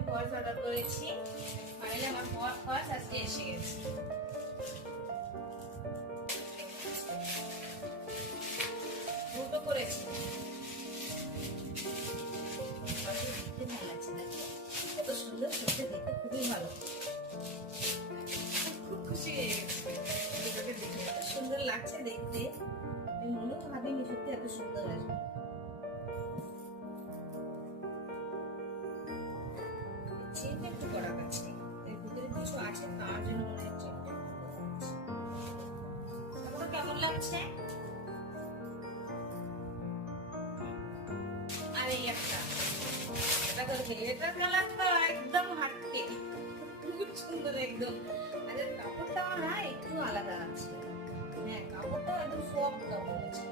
আমি purse order করেছি, finally আমার পার্স আজকে এসে গেছে। দুটো করেছি, দেখতে ভালো লাগছে, দেখো কত সুন্দর, সত্যি দেখতে খুবই ভালো, খুব খুশি হয়ে গেছে। এত সুন্দর লাগছে দেখতে, আমি মনেও ভাবিনি সত্যি এত সুন্দর আসবে। চেনটা একটু করা আছে, এর ভিতরে কিছু আছে তার জন্য মনে হয় চেনটা কেমন লাগছে। আর এই একটা, এটার কালারটা একদম হাটকে, খুব সুন্দর একদম। আরে কাপড়টা না একটু আলাদা আছে, হ্যাঁ কাপড়টা একদম সফট কাপড় আছে।